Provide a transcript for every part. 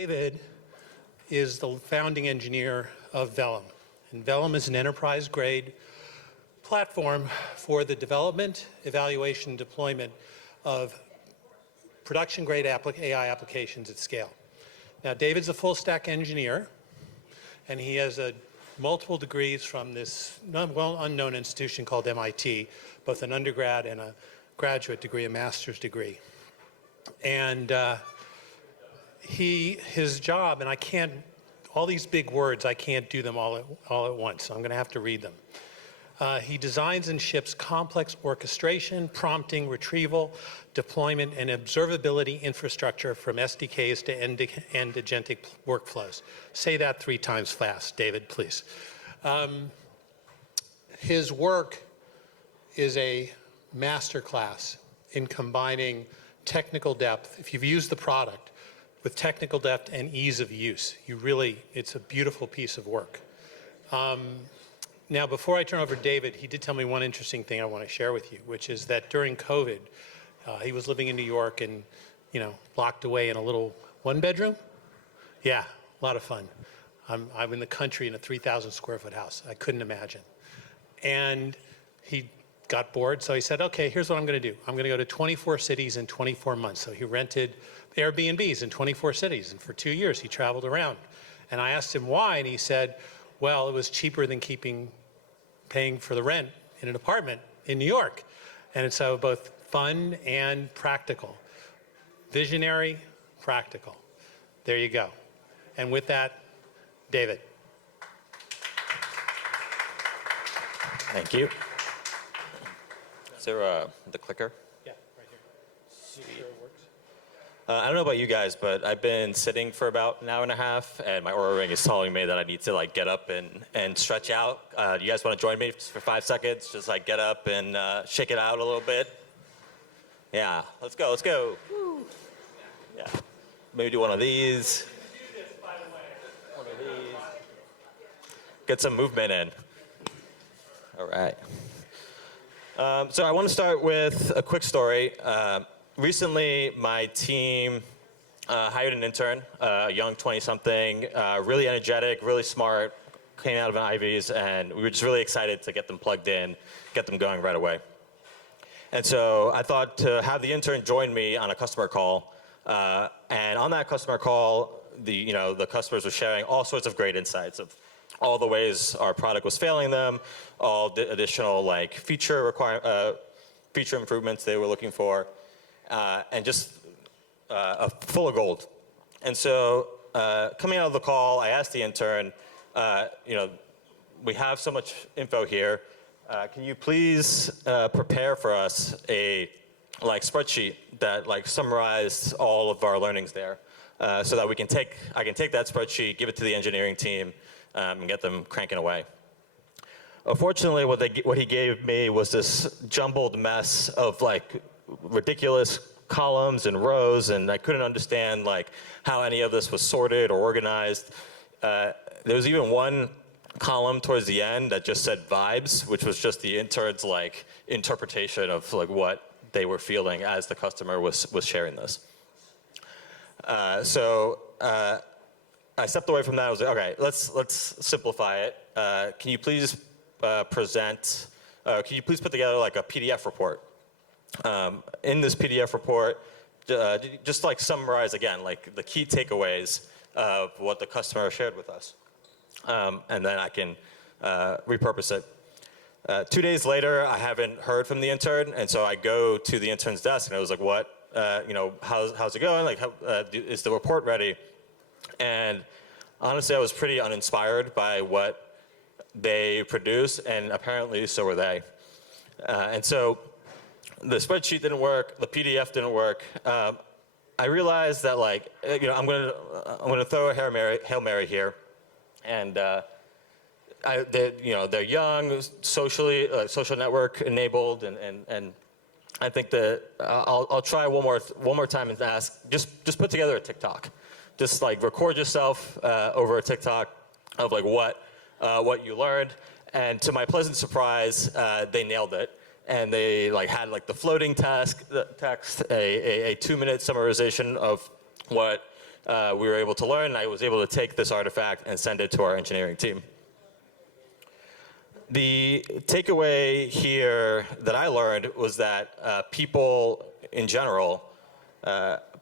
David is the founding engineer of Vellum. And Vellum is an enterprise-grade platform for the development, evaluation, deployment of production-grade AI applications at scale. Now, David's a full-stack engineer, and he has multiple degrees from this well-unknown institution called MIT, both an undergrad and a graduate degree, a master's degree. And his job, and I can't, all these big words, I can't do them all at once, so I'm going to have to read them. He designs and ships complex orchestration, prompting, retrieval, deployment, and observability infrastructure from SDKs to end-to-end agentic workflows. Say that 3 times fast, David, please. His work is a masterclass in combining technical depth, if you've used the product, with technical depth and ease of use. It's a beautiful piece of work. Now, before I turn over to David, he did tell me one interesting thing I want to share with you, which is that during COVID, he was living in New York and, locked away in a little 1-bedroom. Yeah, a lot of fun. I'm in the country in a 3,000 square foot house. I couldn't imagine. And he got bored, so he said, okay, here's what I'm going to do. I'm going to go to 24 cities in 24 months. So he rented Airbnbs in 24 cities, and for 2 years he traveled around. And I asked him why, and he said, well, it was cheaper than paying for the rent in an apartment in New York. And it's so both fun and practical. Visionary, practical. There you go. And with that, David. Thank you. Is there the clicker? Yeah, right here. Sweet. Make sure it works. I don't know about you guys, but I've been sitting for about an hour and a half, and my Oura Ring is telling me that I need to get up and stretch out. You guys want to join me just for 5 seconds? Just get up and shake it out a little bit. Yeah, let's go, let's go. Woo. Yeah, maybe do one of these. One of these. Get some movement in. All right. So I want to start with a quick story. Recently, my team hired an intern, a young 20-something, really energetic, really smart, came out of an Ivies, and we were just really excited to get them plugged in, get them going right away. And so I thought to have the intern join me on a customer call, and on that customer call, the customers were sharing all sorts of great insights of all the ways our product was failing them, all the additional feature improvements they were looking for. And just full of gold. And so coming out of the call, I asked the intern, we have so much info here. Can you please prepare for us a spreadsheet that summarized all of our learnings there, so that I can take that spreadsheet, give it to the engineering team, and get them cranking away. Unfortunately, what he gave me was this jumbled mess of ridiculous columns and rows, and I couldn't understand how any of this was sorted or organized. There was even one column towards the end that just said vibes, which was just the intern's interpretation of what they were feeling as the customer was sharing this. So I stepped away from that. I was like, okay, let's simplify it. Can you please can you please put together a PDF report? In this PDF report, just summarize again, the key takeaways of what the customer shared with us. And then I can repurpose it. 2 days later, I haven't heard from the intern, and so I go to the intern's desk, and I was like, what, how's it going? Is the report ready? And honestly, I was pretty uninspired by what they produced, and apparently so were they. And so the spreadsheet didn't work, the PDF didn't work. I realized that I'm gonna throw a Hail Mary here, and they're young, social network enabled, and I think that I'll try one more time and ask, just put together a TikTok, just record yourself over a TikTok of what you learned, and to my pleasant surprise, they nailed it. And they had the floating text, a 2-minute summarization of what we were able to learn, and I was able to take this artifact and send it to our engineering team. The takeaway here that I learned was that people in general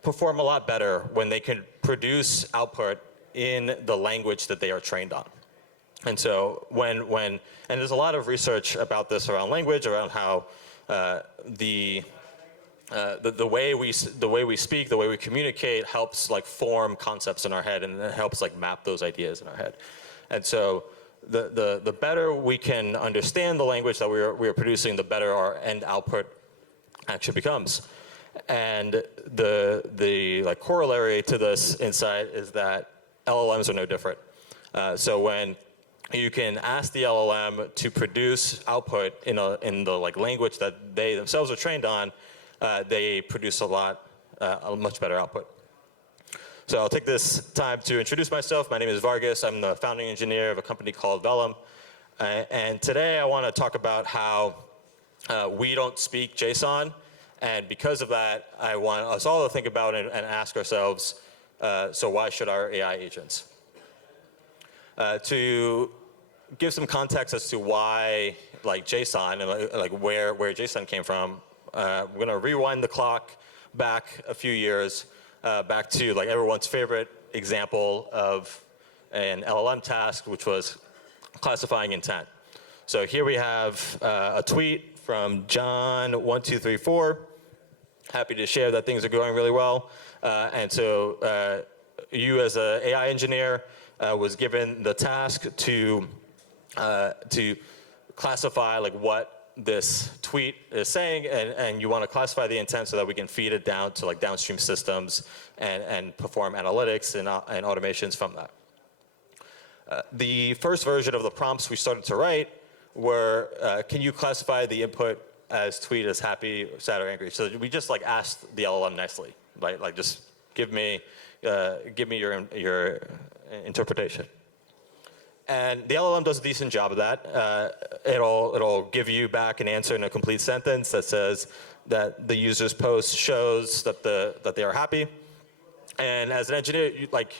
perform a lot better when they can produce output in the language that they are trained on. And so and there's a lot of research about this around language, around how the way we speak, the way we communicate helps like form concepts in our head, and it helps like map those ideas in our head. And so the better we can understand the language that we are producing, the better our end output actually becomes. And the like corollary to this insight is that LLMs are no different. So when you can ask the LLM to produce output in the like language that they themselves are trained on, they produce a much better output. So I'll take this time to introduce myself. My name is Vargas. I'm the founding engineer of a company called Vellum. And today I want to talk about how we don't speak JSON. And because of that, I want us all to think about and ask ourselves, so why should our AI agents? To give some context as to why like JSON and like where JSON came from, we're going to rewind the clock back a few years, back to like everyone's favorite example of an LLM task, which was classifying intent. So here we have a tweet from John1234. Happy to share that things are going really well. And so you as an AI engineer was given the task to classify like what this tweet is saying, and you want to classify the intent so that we can feed it down to like downstream systems and perform analytics and automations from that. The first version of the prompts we started to write were, can you classify the input as tweet as happy, sad, or angry? So we just like asked the LLM nicely, like just give me your interpretation. And the LLM does a decent job of that. It'll give you back an answer in a complete sentence that says that the user's post shows that they are happy. And as an engineer,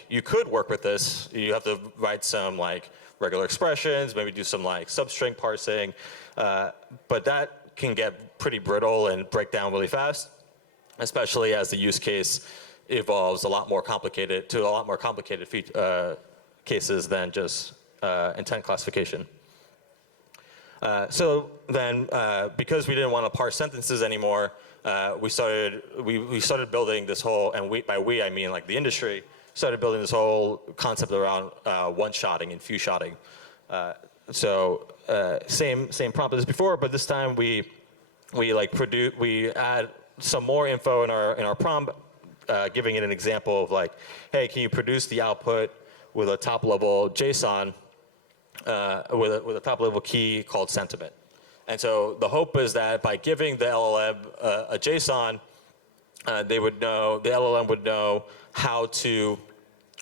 you could work with this. You have to write some like regular expressions, maybe do some like substring parsing, but that can get pretty brittle and break down really fast, especially as the use case evolves a lot more complicated cases than just intent classification. So then, because we didn't want to parse sentences anymore, we started building this whole, and by we I mean like the industry, started building this whole concept around one-shotting and few-shotting. So same prompt as before, but this time we add some more info in our prompt, giving it an example of like, hey, can you produce the output with a top-level JSON, with a top-level key called sentiment. And so the hope is that by giving the LLM a JSON, the LLM would know how to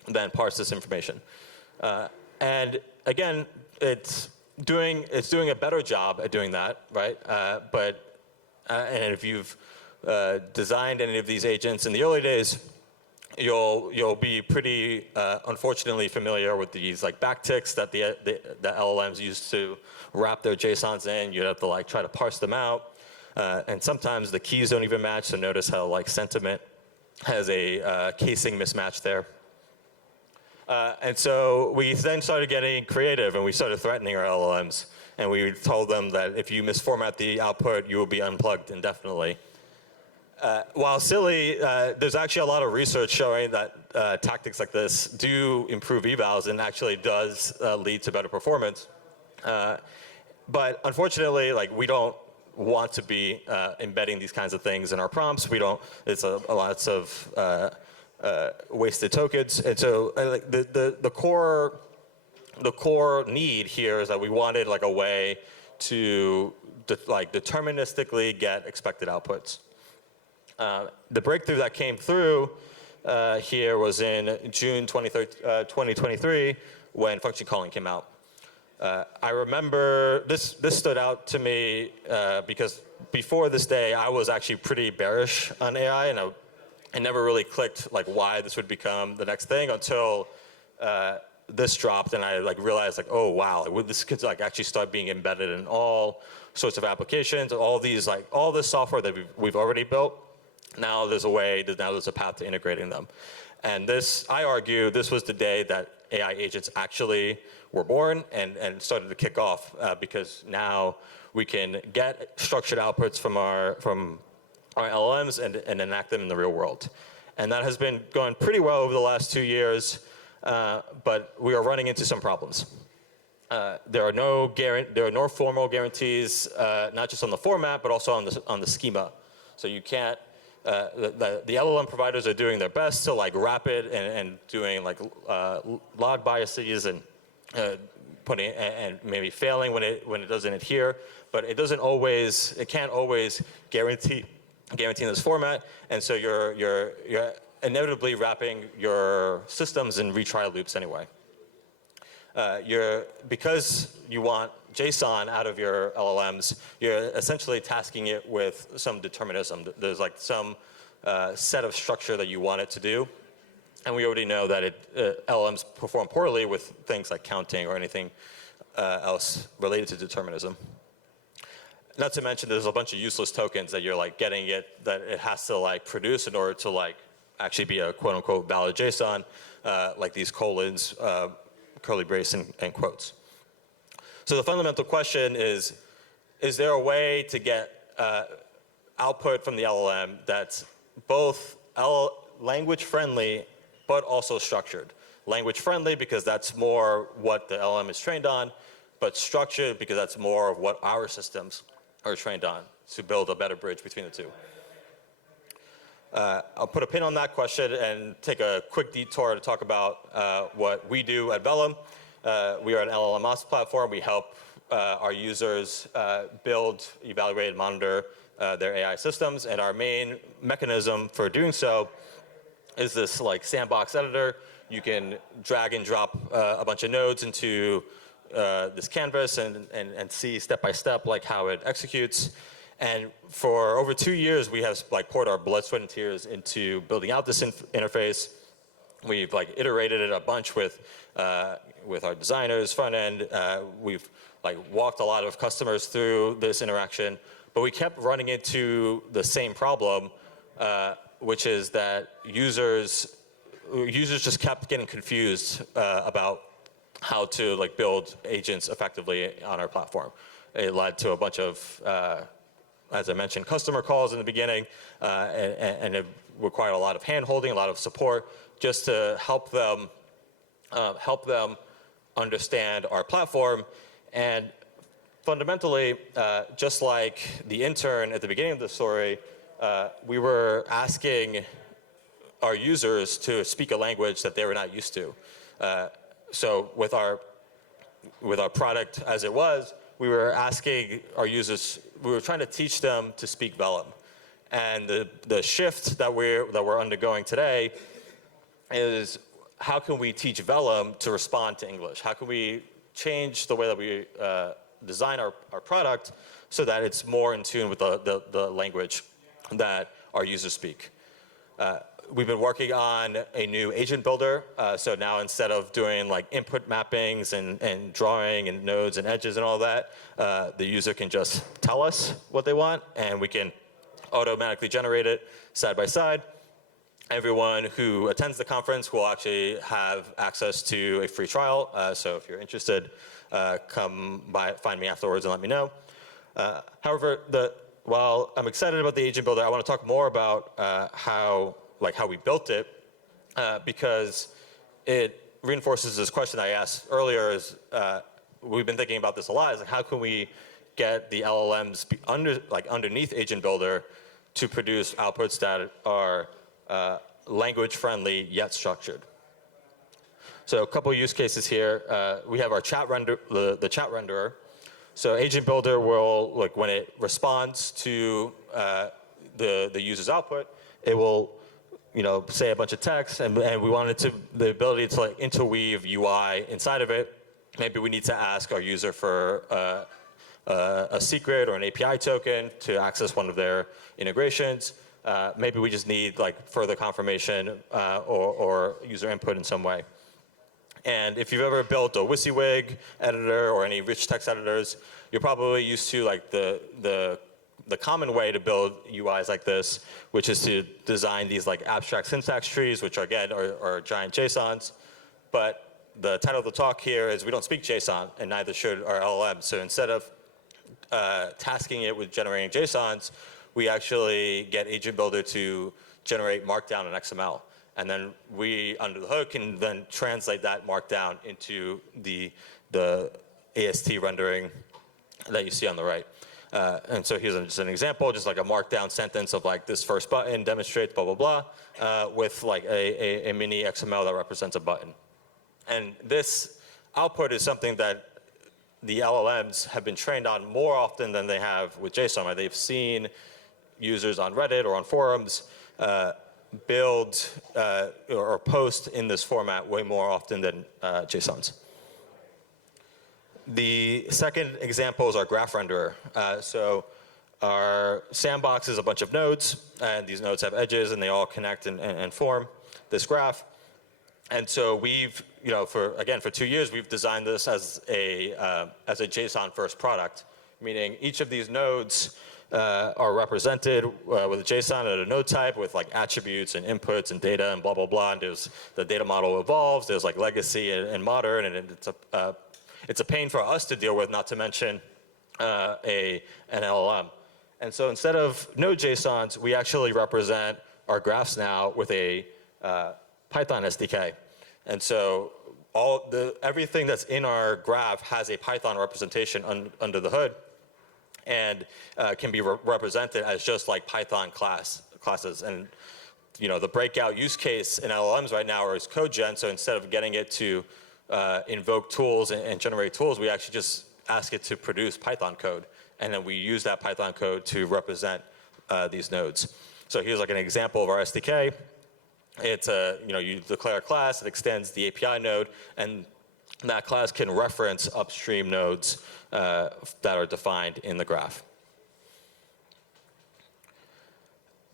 then parse this information. And again, it's doing a better job at doing that, right? And if you've designed any of these agents in the early days, you'll be pretty unfortunately familiar with these like backticks that the LLMs use to wrap their JSONs in. You have to like try to parse them out, and sometimes the keys don't even match. So notice how like sentiment has a casing mismatch there. And so we then started getting creative, and we started threatening our LLMs, and we told them that if you misformat the output, you will be unplugged indefinitely. While silly, there's actually a lot of research showing that tactics like this do improve evals and actually does lead to better performance. But unfortunately, like we don't want to be embedding these kinds of things in our prompts. We don't. It's lots of wasted tokens, and so like the core need here is that we wanted like a way to deterministically get expected outputs. The breakthrough that came through here was in June 2023 when function calling came out. I remember this stood out to me because before this day I was actually pretty bearish on AI, and it never really clicked like why this would become the next thing until this dropped, and I like realized like, oh wow, this could like actually start being embedded in all sorts of applications, all these like all this software that we've already built. Now there's a path to integrating them. And this, I argue, this was the day that AI agents actually were born and started to kick off because now we can get structured outputs from our LLMs and enact them in the real world. And that has been going pretty well over the last 2 years, but we are running into some problems. There are no formal guarantees, not just on the format, but also on the schema. So you can't. The LLM providers are doing their best to like wrap it and doing like log biases and putting and maybe failing when it doesn't adhere, but it can't always guarantee this format, and so you're inevitably wrapping your systems in retry loops anyway. Because you want JSON out of your LLMs, you're essentially tasking it with some determinism. There's like some set of structure that you want it to do. And we already know that LLMs perform poorly with things like counting or anything else related to determinism. Not to mention there's a bunch of useless tokens that you're like getting it, that it has to like produce in order to like actually be a quote unquote valid JSON, like these colons, curly brace and quotes. So the fundamental question is there a way to get output from the LLM that's both language friendly but also structured? Language friendly because that's more what the LLM is trained on, but structured because that's more of what our systems are trained on, to build a better bridge between the two. I'll put a pin on that question and take a quick detour to talk about what we do at Vellum. We are an LLM ops platform. We help our users build, evaluate, and monitor their AI systems. And our main mechanism for doing so is this like sandbox editor. You can drag and drop a bunch of nodes into this canvas and see step by step like how it executes. And for over 2 years, we have like poured our blood, sweat, and tears into building out this interface. We've like iterated it a bunch with our designers, front end. We've like walked a lot of customers through this interaction, but we kept running into the same problem, which is that users just kept getting confused about how to like build agents effectively on our platform. It led to a bunch of, as I mentioned, customer calls in the beginning, and it required a lot of hand-holding, a lot of support, just to help them understand our platform. And fundamentally, just like the intern at the beginning of the story, we were asking our users to speak a language that they were not used to. So with our product as it was, we were asking our users, we were trying to teach them to speak Vellum. And the shift that we're undergoing today is how can we teach Vellum to respond to English? How can we change the way that we design our product so that it's more in tune with the language that our users speak? We've been working on a new agent builder. So now instead of doing like input mappings and drawing and nodes and edges and all that, the user can just tell us what they want and we can automatically generate it side by side. Everyone who attends the conference will actually have access to a free trial. So if you're interested, come by, find me afterwards and let me know. However, while I'm excited about the agent builder, I want to talk more about how we built it, because it reinforces this question I asked earlier. Is we've been thinking about this a lot. Is like how can we get the LLMs underneath agent builder to produce outputs that are language friendly yet structured? So a couple use cases here. We have our chat the chat renderer. So agent builder will, like when it responds to the user's output, it will say a bunch of text, and we wanted the ability to like interweave UI inside of it. Maybe we need to ask our user for a secret or an API token to access one of their integrations. maybe we just need like further confirmation or user input in some way. And if you've ever built a WYSIWYG editor or any rich text editors, you're probably used to like the common way to build UIs like this, which is to design these like abstract syntax trees, which again are giant JSONs. But the title of the talk here is we don't speak JSON, and neither should our LLM. So instead of tasking it with generating JSONs, we actually get Agent Builder to generate Markdown and XML. And then we, under the hood, can then translate that Markdown into the AST rendering that you see on the right. And so here's just an example, just like a Markdown sentence of like this first button demonstrates blah, blah, blah, with like a mini XML that represents a button. And this output is something that the LLMs have been trained on more often than they have with JSON. Right? They've seen users on Reddit or on forums build or post in this format way more often than JSONs. The second example is our graph renderer. So our sandbox is a bunch of nodes, and these nodes have edges, and they all connect and form this graph. And so we've, for 2 years, we've designed this as a JSON-first product, meaning each of these nodes are represented with a JSON at a node type with like attributes and inputs and data and blah, blah, blah. And there's the data model evolves, there's like legacy and modern, and it's a pain for us to deal with, not to mention an LLM. And so instead of node JSONs, we actually represent our graphs now with a Python SDK. And so everything that's in our graph has a Python representation under the hood, and can be represented as just like Python classes. And the breakout use case in LLMs right now is code gen. So instead of getting it to invoke tools and generate tools, we actually just ask it to produce Python code, and then we use that Python code to represent these nodes. So here's like an example of our SDK. It's you declare a class, it extends the API node, and that class can reference upstream nodes that are defined in the graph.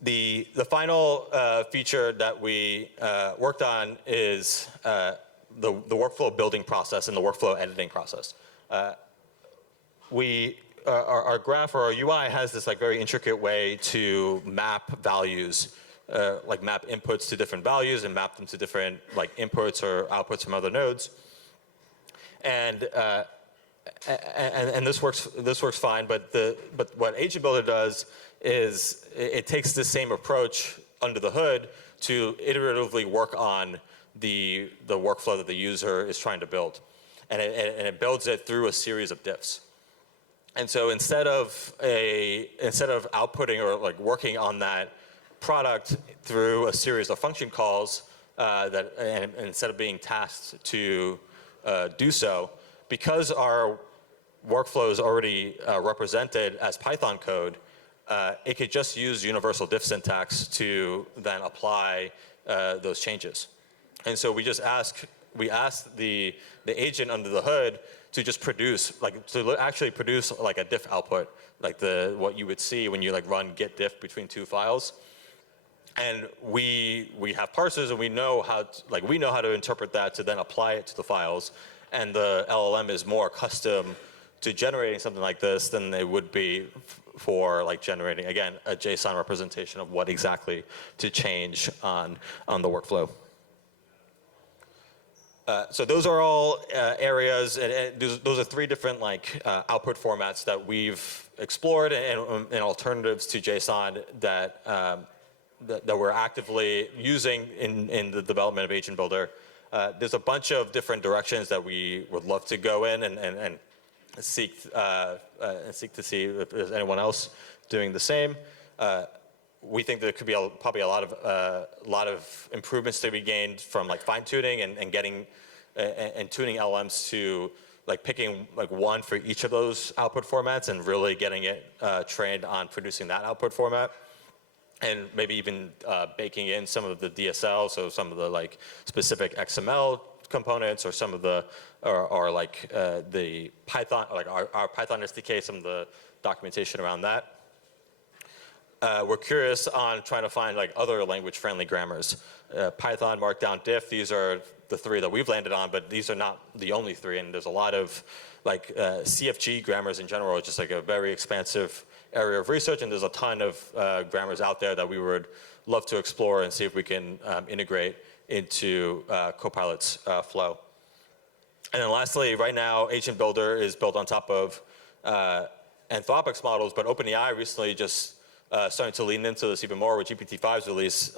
The final feature that we worked on is the workflow building process and the workflow editing process. Our graph or our UI has this like very intricate way to map values, like map inputs to different values and map them to different like inputs or outputs from other nodes. And this works fine, but what Agent Builder does is it takes the same approach under the hood to iteratively work on the workflow that the user is trying to build, and it builds it through a series of diffs. And so instead of outputting or like working on that product through a series of function calls, and instead of being tasked to do so, because our workflow is already represented as Python code, it could just use universal diff syntax to then apply those changes. And so we ask the agent under the hood to just actually produce like a diff output, like what you would see when you like run git diff between two files. And we have parsers, and we know how to interpret that to then apply it to the files. And the LLM is more accustomed to generating something like this than they would be for like generating, again, a JSON representation of what exactly to change on the workflow. So those are all areas, and those are three different like output formats that we've explored and alternatives to JSON that we're actively using in the development of Agent Builder. There's a bunch of different directions that we would love to go in and seek to see if there's anyone else doing the same. We think there could be probably a lot of improvements to be gained from like fine tuning and getting and tuning LLMs to like picking like one for each of those output formats and really getting it trained on producing that output format. And maybe even baking in some of the DSL, so some of the like specific XML components, or some of the Python, like our Python SDK, some of the documentation around that. we're curious on trying to find like other language-friendly grammars. Python, Markdown, Diff, these are the three that we've landed on, but these are not the only three, and there's a lot of like CFG grammars in general, just like a very expansive area of research, and there's a ton of grammars out there that we would love to explore and see if we can integrate into Copilot's flow. And then lastly, right now, Agent Builder is built on top of Anthropic's models, but OpenAI recently just starting to lean into this even more with GPT-5's release.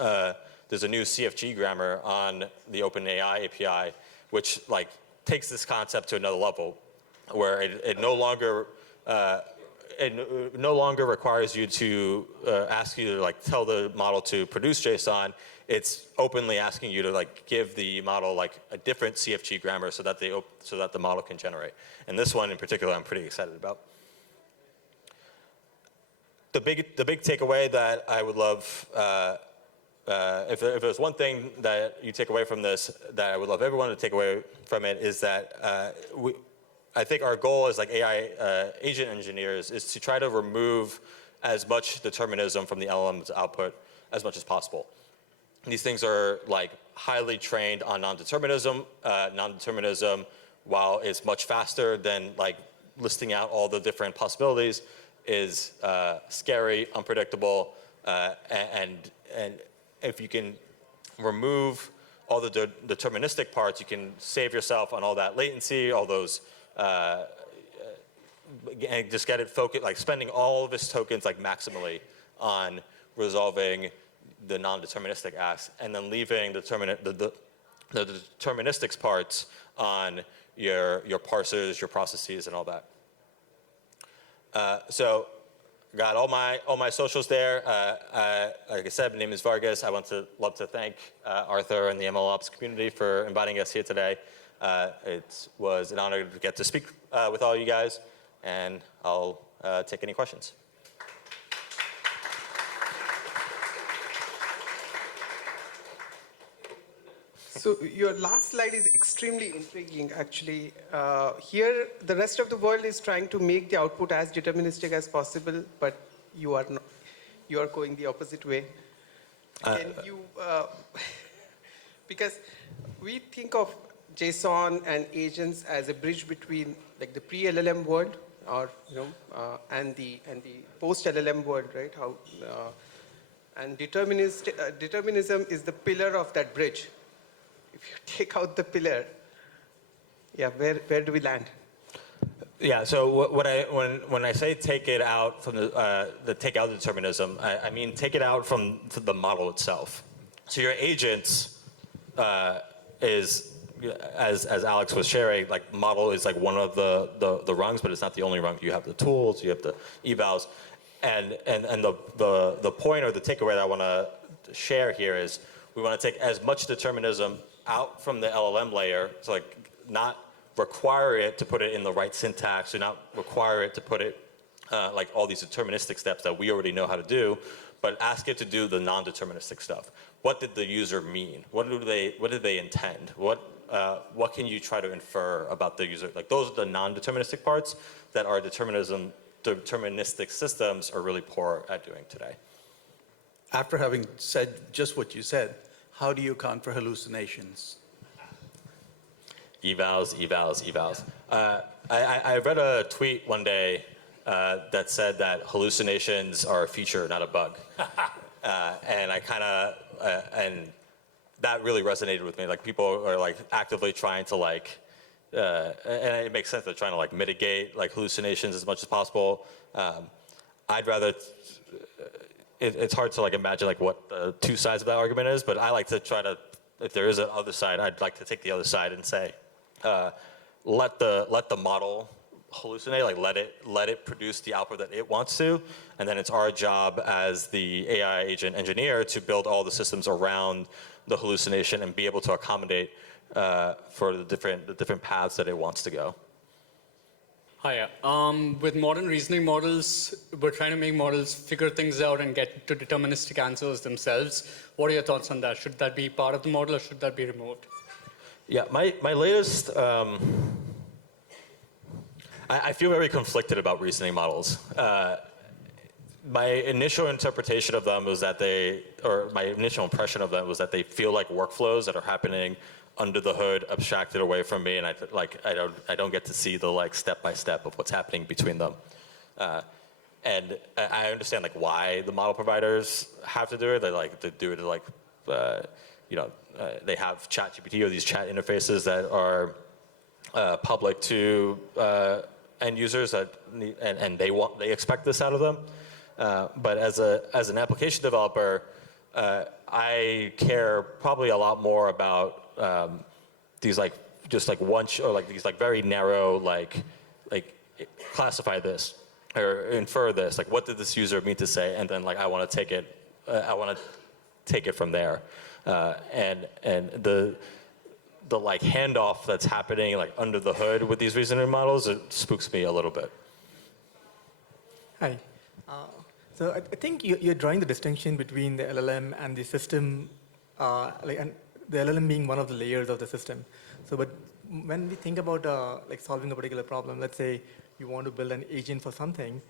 There's a new CFG grammar on the OpenAI API, which like takes this concept to another level, where it no longer requires you to ask you to like tell the model to produce JSON. It's openly asking you to like give the model like a different CFG grammar so that the model can generate. And this one in particular, I'm pretty excited about. The big takeaway that I would love, if there's one thing that you take away from this that I would love everyone to take away from it, is that I think our goal as like AI agent engineers is to try to remove as much determinism from the LLM's output as much as possible. These things are like highly trained on non-determinism. Non-determinism, while it's much faster than like listing out all the different possibilities, is scary, unpredictable, and if you can remove all the deterministic parts, you can save yourself on all that latency, all those, and just get it focused, like spending all of its tokens like maximally on resolving the non-deterministic asks, and then leaving the deterministics parts on your parsers, your processes, and all that. So got all my socials there. Like I said, my name is Vargas. I love to thank Arthur and the MLOps community for inviting us here today. It was an honor to get to speak with all you guys, and I'll take any questions. So your last slide is extremely intriguing, actually. Here, the rest of the world is trying to make the output as deterministic as possible, but you are not. You are going the opposite way. Can you? Because we think of JSON and agents as a bridge between like the pre-LLM world, or and the post-LLM world, right? And determinism is the pillar of that bridge. If you take out the pillar, yeah, where do we land? Yeah. So when I say take it out from take out the determinism, I mean take it out from the model itself. So your agents is, as Alex was sharing, like model is like one of the rungs, but it's not the only rung. You have the tools, you have the evals, and the point or the takeaway that I want to share here is we want to take as much determinism out from the LLM layer, so like not require it to put it in the right syntax, or not require it to put it like all these deterministic steps that we already know how to do, but ask it to do the non-deterministic stuff. What did the user mean? What did they intend? What can you try to infer about the user? Like those are the non-deterministic parts that our deterministic systems are really poor at doing today. After having said just what you said, how do you account for hallucinations? Evals. I read a tweet one day that said that hallucinations are a feature, not a bug. And I kind of, and that really resonated with me. Like people are like actively trying to like, and it makes sense, they're trying to like mitigate like hallucinations as much as possible. I'd rather, it's hard to like imagine like what the two sides of that argument is, but I like to try to, if there is an other side, I'd like to take the other side and say, let the model hallucinate, like let it produce the output that it wants to, and then it's our job as the AI agent engineer to build all the systems around the hallucination and be able to accommodate for the different paths that it wants to go. Hiya. With modern reasoning models, we're trying to make models figure things out and get to deterministic answers themselves. What are your thoughts on that? Should that be part of the model or should that be removed? Yeah, my latest, I feel very conflicted about reasoning models. my initial interpretation of them was that my initial impression of them was that they feel like workflows that are happening under the hood, abstracted away from me, and I don't get to see the like step by step of what's happening between them. And I understand like why the model providers have to do it. They do it like, they have ChatGPT or these chat interfaces that are public to end users that and they expect this out of them. But as an application developer, I care probably a lot more about these like just like or like these like very narrow like classify this or infer this, like what did this user mean to say, and then like I want to take it from there, and the like handoff that's happening like under the hood with these reasoning models, it spooks me a little bit. Hi. So I think you're drawing the distinction between the LLM and the system, and the LLM being one of the layers of the system. So, but when we think about like solving a particular problem, let's say you want to build an agent for something,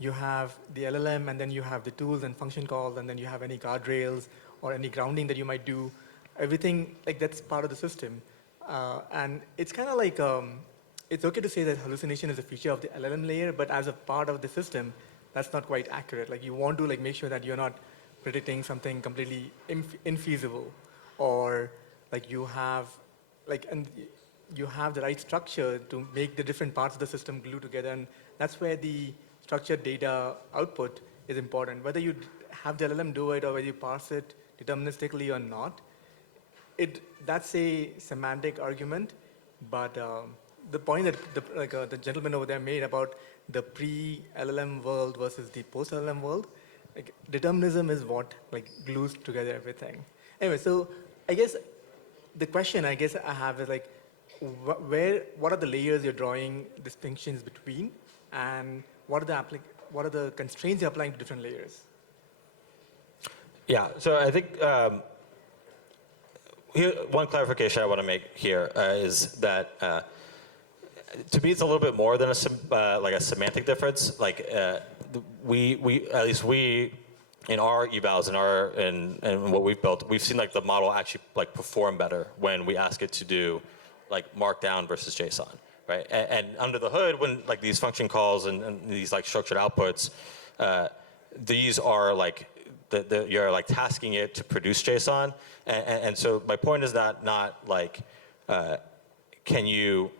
you have the LLM, and then you have the tools and function calls, and then you have any guardrails or any grounding that you might do. Everything like that's part of the system, and it's kind of like it's okay to say that hallucination is a feature of the LLM layer, but as a part of the system, that's not quite accurate. Like you want to like make sure that you're not predicting something completely infeasible, or like you have the right structure to make the different parts of the system glue together, and that's where the structured data output is important. Whether you have the LLM do it or whether you parse it deterministically or not, that's a semantic argument. But the point that the gentleman over there made about the pre-LLM world versus the post-LLM world, like determinism is what like glues together everything. Anyway, so I guess the question I have is like, what are the layers you're drawing distinctions between, and what are the constraints you're applying to different layers? Yeah, so I think one clarification I want to make here is that to me it's a little bit more than a semantic difference. Like we at least in our evals and what we've built, we've seen like the model actually like perform better when we ask it to do like Markdown versus JSON, right? And under the hood, when like these function calls and these like structured outputs, these are like you're like tasking it to produce JSON, and so my point is not like can you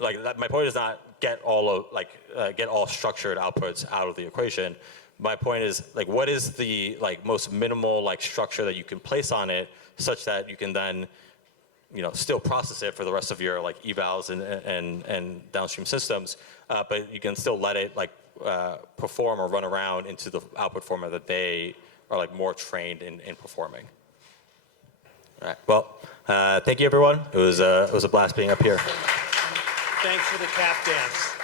like that, my point is not get all structured outputs out of the equation. My point is like what is the like most minimal like structure that you can place on it such that you can then still process it for the rest of your like evals and downstream systems, but you can still let it like perform or run around into the output format that they are like more trained in performing. All right. Well, thank you everyone. It was a blast being up here. Thanks for the tap dance.